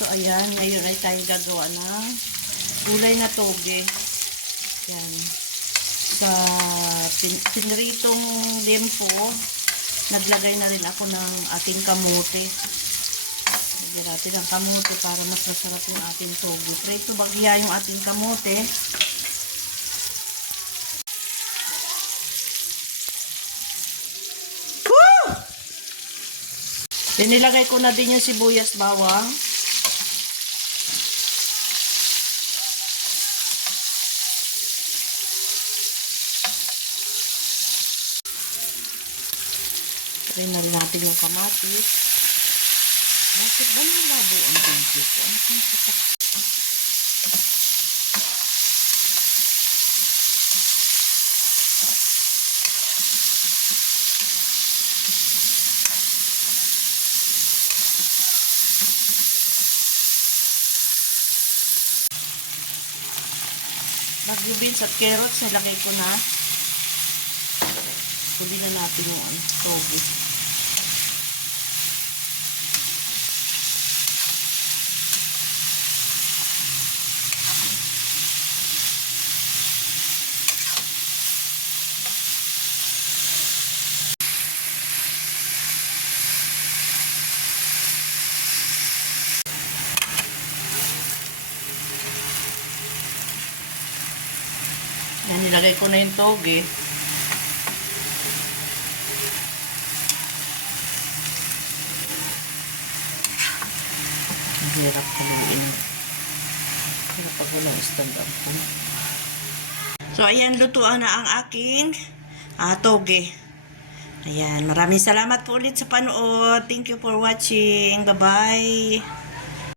So, ayan. Ngayon ay tayo gagawa ng gulay na toge. Yan. Sa pinritong limpo, naglagay na rin ako ng ating kamote. Lagyan natin ang kamote para mas masarap yung ating toge. Prito bagya yung ating kamote. Nilagay ko na din yung sibuyas bawang. Try na rin natin yung kamatis. Bakit ba nang labo ang bangkit ko? Bagyo beans at carrots, nilagay ko na. Huli na natin yung toge. Yan, nilagay ko na yung toge. Ang hirap haluin. Hirap pag walang stand-up po. So, ayan, lutuan na ang aking toge. Ayan, maraming salamat po ulit sa panood. Thank you for watching. Bye-bye.